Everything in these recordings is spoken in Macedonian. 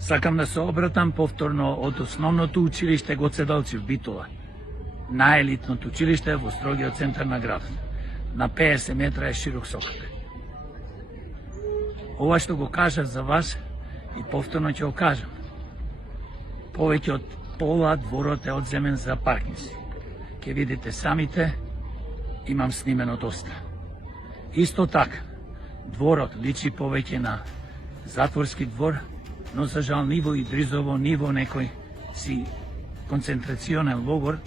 Сакам да се обратам повторно од основното училиште Гоце Делчев Битола, наелитното училиште во строгиот центар на градот. На 50 метра е широк сокот. Ова што го кажав за вас и повторно ќе го кажам. Повеќе од пола дворот е одземен за паркинзи. Ке видите самите, имам снимено доста. Исто така, дворот личи повеќе на затворски двор, но за жал ниво Идризово, ниво некој си концентрационен логор,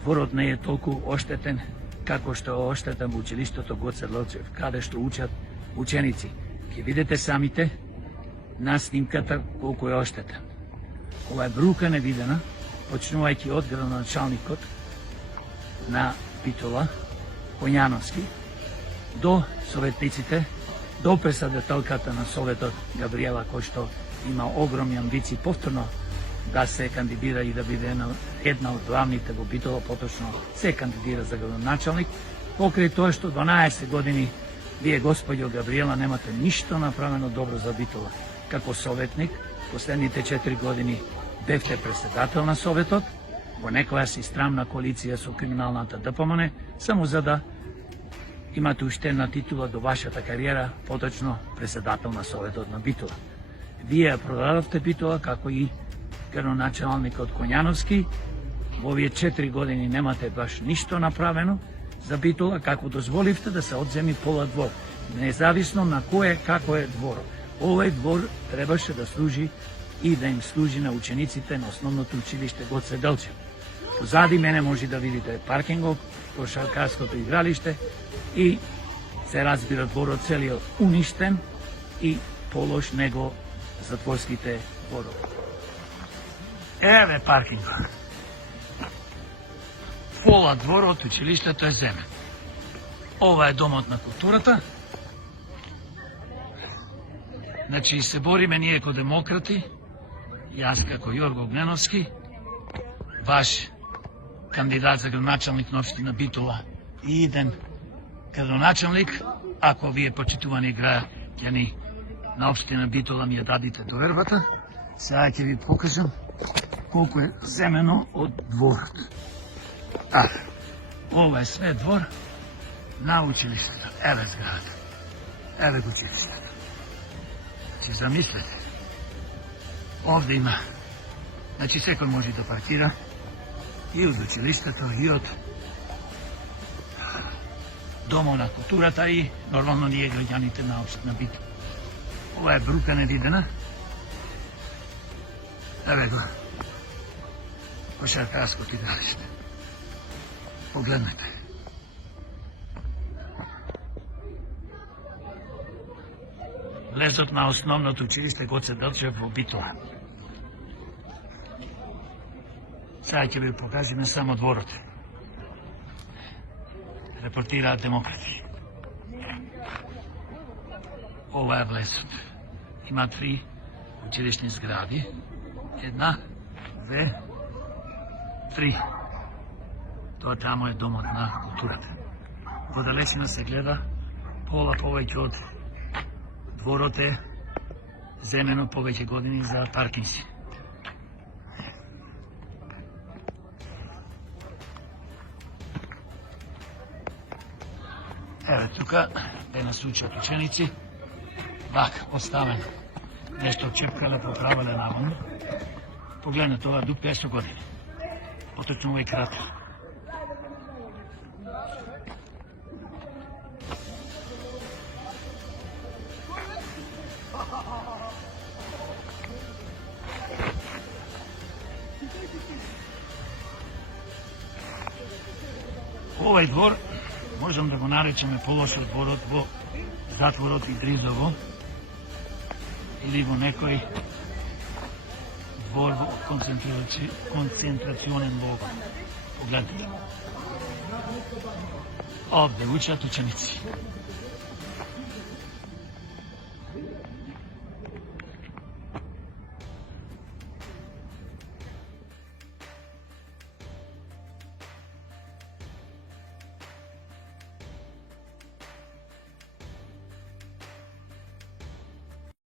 дворот не е толку оштетен како што е оштетен во училиштето Гоце Делчев, каде што учат ученици. Ке видите самите на снимката колку е оштетен. Ова е брука невидена, почнувајќи од градоначалникот на Битола, Коњановски, до советниците, до председателката на Советот Габриела, кој што има огромни амбиции повторно да се кандидира и да биде една од главните во Битола, поточно се кандидира за градоначалник, покрај тоа што 12 години вие, господјо Габриела, немате ништо направено добро за Битола. Како советник, последните 4 години бевте председател на Советот, во некоја си страмна коалиција со криминалната ДПМН, само за да имате уште една титула до вашата кариера, поточно председател на Советот на Битола. Вие продадовте Битола, како и градоначалникот Коњановски. Во овие 4 години немате баш ништо направено за Битола, како дозволивте да се одземи пола двор, независно на кој како е двор. Овој двор требаше да служи и да им служи на учениците на основното училиште Гоце Делчев. Позади мене може да видите паркингот, кошаркарското игралиште и се разбира дворот целиот уништен и полош него затворските дворот. Еве паркингот. Пола дворот училиштето е земен. Ова е домот на културата. Значи се бориме ние како демократи, јас како Јорго Огненовски, ваш кандидат за градоначалник на општина Битола и иден градоначалник, ако вие почитувани граѓани на општина Битола ми ја дадите довербата, сега ќе ви покажам колку е земено од дворот. Ова е све двор на училиштето. Еве зградата. Еве го училиштето. Си замислете. Овде има. Значи секој може да паркира и од училиштето, и од Домот на културата и нормално ние граѓаните на општина Битола. Ова е брука невидена. Еве го. Кошаркарското игралиште. Погледнете. Влезот на основното училиште Гоце Делчев во Битола. Сега ќе ви покажеме само дворот. Репортираат демократи. Ова е влезот. Има 3 училишни згради. 1, 2, 3. Тоа тамо е домот на културата. Во далечина се гледа пола повеќе од дворот е земено повеќе години за паркинзи. Еве тука, де се учат ученици, вака, оставено. Нешто чипкале, поправале наваму. Погледнете това до 500 години. Поточно овој кратер. Овој двор можам да го наречеме полошот дворот во затворот Идризово или во некој двор во концентрационен логор. Погледнете. Овде учат ученици.